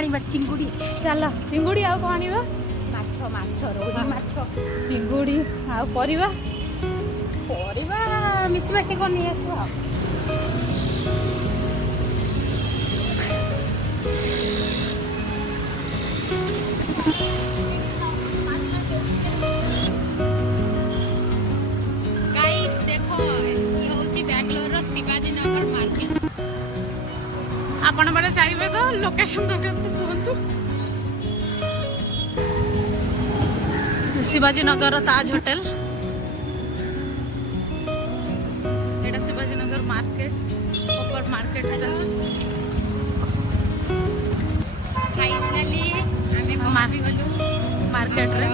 आनिबा चिंगुड़ी चल चिंगुड़ी आउ कौन आनिबा माछ माछ रोही माछ चिंगुड़ी आउ परिबा परिबा मिसी मासी कोन नै आसो गाइस देखो ये होची बेंगलोर रो शिवाजी नगर मार्केट आपण बड़े चाहिए तो लोकेशन कहतु शिवाजी नगर ताज होटल एटा शिवाजी नगर मार्केट ऊपर मार्केट है फाइनली हमें पहुंच गलु मार्केट रे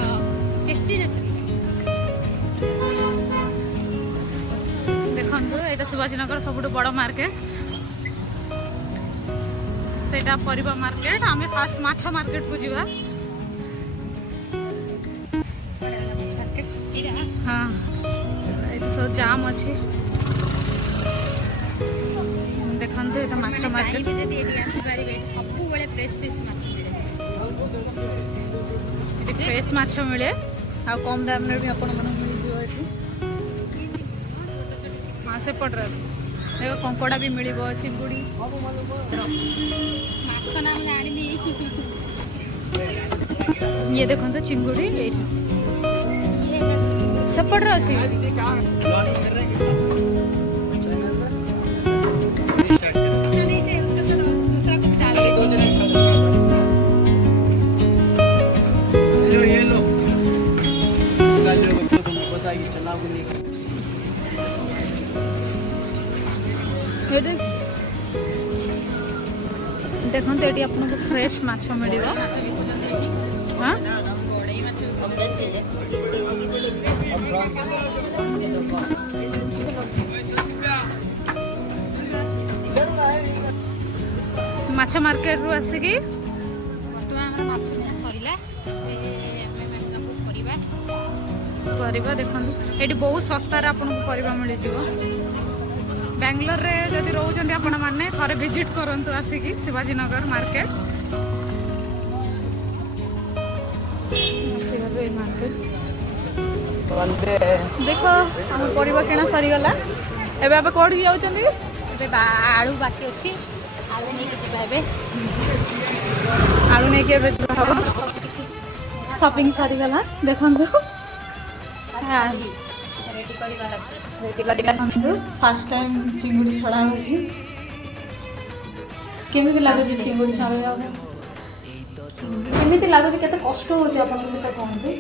डेस्टिनेशन देखंतु एटा शिवाजी नगर सबुठ बड़ मार्केट सेटा परिबा मार्केट आमे फास्ट माछ मार्केट को जीवा हाँ ये सब जाम अच्छी देखते ये माछ मार्केट जदि एटी आसी परिबे एटी सब बेले फ्रेश फ्रेश माछ मिले ये फ्रेश माछ मिले आ कम दाम रे भी अपन मन मिल जिवो एटी हां से पड़ रहा देखो कंकोड़ा भी मिलिबो चिंगुड़ी माछ नाम जानिनी ये देखो तो चिंगुड़ी सब पड़ रहा अच्छी दूसरा कुछ डाल देखो तो ये आपको फ्रेश माछ मिल हाँ माछ मार्केट रू आसिकी परिबा देखंतु एटी बहुत सस्ता रे आपन को परिबा मिल जिवो बेंगलोर रे जदि रहउछन्ती आपण माने थरे विजिट करंतु आसिकी शिवाजी नगर मार्केट शिवाजी मार्केट देखो हम परिबा केना सरी गला एबे आप कोडी जाउछन्ती एबे आलू बाकी अछि आलू नै के जिबा एबे आलू नै के एबे सब किछि शॉपिंग सरी गला देखंतु हां रेडी करी वाला फर्स्ट टाइम चिंगुड़ी छड़ा होची केमिति लागो चिंगुड़ी छड़ा जाव केमिति लागो केते कष्ट होची अपन से कहंतु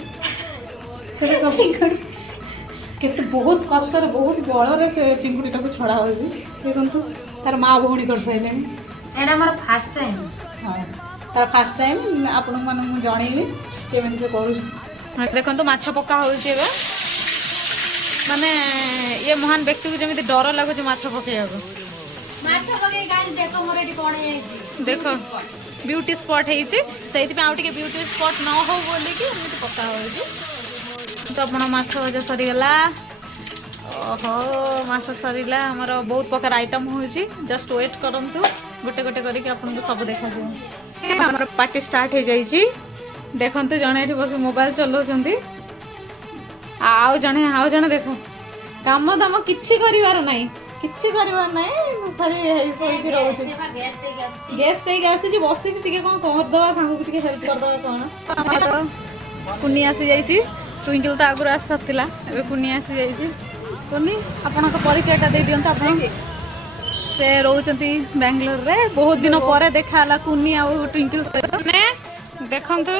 केते चिंगुड़ी केते बहुत कष्ट रे बहुत बळ रे से चिंगुड़ी टाको छड़ा होची देखंतु तार मां भौणी कर सैलेनी एडा हमर फर्स्ट टाइम हां तार फर्स्ट टाइम आपन मन जणैबी केमिति से करू देखंतु माछ पक्का होची एबे माने ये महान व्यक्ति को जमी डर लगुच माछ पकईया देखो मोर कौन देखो ब्यूटी स्पॉट है ब्यूटी स्पॉट न हो बोली कि पका हो तो आप माछ भजा सरीगला ओहो माछ सरीला आमर बहुत प्रकार आइटम हो जस्ट वेट करंतु गोटे गोटे करके आपको सब देखा आमर पार्टी स्टार्ट हो जाइए देखते जड़े ये बस मोबाइल चलाउछन्ती आउ जने देख काम दाम किछि करिवार नाही किछि करिवार नाही खाली सोईकी रहउछि गेस्ट के आसी जी बसी टिके कोन कर दवा सांग को टिके हेल्प कर दवा कोन कुनी आसी जाईची ट्विंकल तो आगुर आस सकतिला एबे कुनी आसी जाईची कुनी आपन को परिचयटा दे दियंत आपन से रहउछन्ती बेंगलोर रे बहुत दिन परे देखाला कुनी आ ट्विंकल ने देखंतु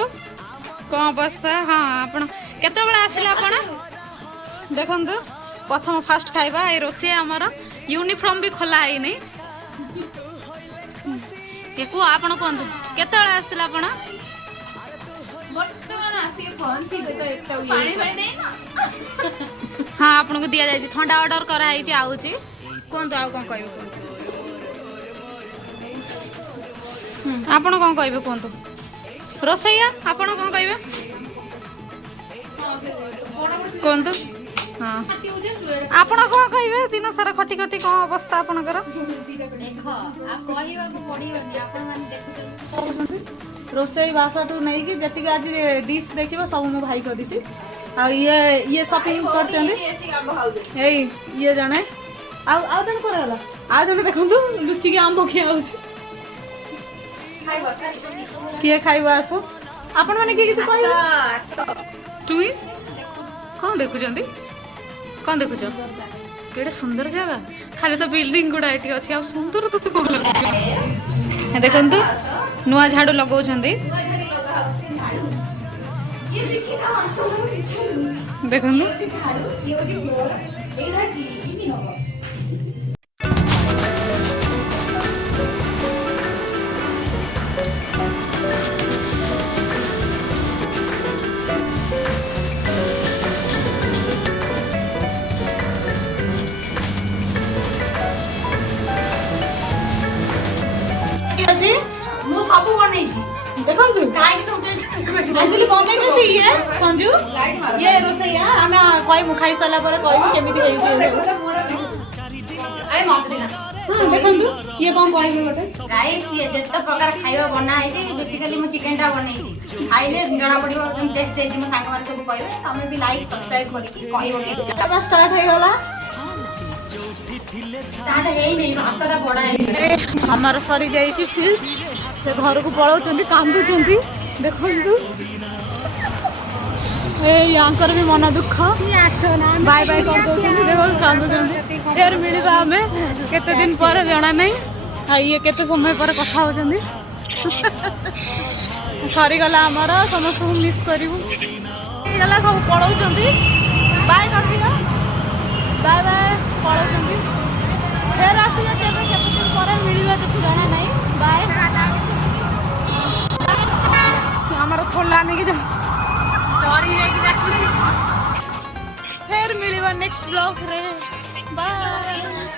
कोन अवस्था हां आपन केते बेला आसिला आपन देखंतु प्रथम फास्ट खाइबा ए रोसे हमर यूनिफॉर्म भी खोला है नहीं के को आपन कोन केते बेला आसिला आपन हाँ आपन को दिया जाय ठंडा ऑर्डर करा है आउची कोन तो आ कोन कहबे आपन कोन कहबे कोन तो रोसैया आपन कोन कहबे कोन तो हाँ आपन कोन कहबे दिन सारा खटी खटी कोन अवस्था आपनकर देखो आ कहबा को पड़ी अपन मान देखु रोसई बासठू नहीं कि जतिक आज डिश देखिबो सब मो भाई करिछि आ ये शॉपिंग करछन ये जने आ जन करला आ जने देखंतु लुचि के आंबो खिया होछि किए खाइबो आसो आपण माने की किछ कहबो तुई कौन देखुचंदी कौन देखुच केड़े सुंदर जगह खाली तो बिल्डिंग गुडा एटी अछि आ सुंदर तो कोन लागु देखंतु नुआ झाड़ू लगाउछंदी देखंतु अछि मु सब बनैछि देखंतु काहे सब एक्चुअली बनै कथि ये संजू ये रोसैया हमें कहमु खाई साला पर कहबी केमिति हेइछि ये सब आइ मत दिना हां देखंतु ये कोन कहबी गोटे गाइस ये जत्ता प्रकार खाଇବା बना आइछि बेसिकली मु चिकन टा बनैछि खाइले जणा पडिबो एकदम टेस्ट देछि मो सांग मार सब कहबे तमे भी लाइक सब्सक्राइब करिकि कहबो के अब स्टार्ट हो गला स्टार्ट हेइ नै भातटा बडा है हमार सरी जाइछि फिल्स से घर को पळौछंदी कांदुछंदी देखंतु ए यांकर भी मन दुख बाय बाय कर दोछंदी देखो कांदुछंदी फेर मिलिबा हमें केते दिन पर जणा नै आ ये केते समय पर कथा होछंदी सरी गला हमार समस्त मिस करिवु गला सब पळौछंदी बाय कर दिगा बाय बाय पळौछंदी फेर आसीबे केबे केते दिन पर मिलिबा देखु जणा नै बाय हमार थोला नहीं जा डरी रे कि जा फिर मिलिबा नेक्स्ट ब्लॉग रे बाय।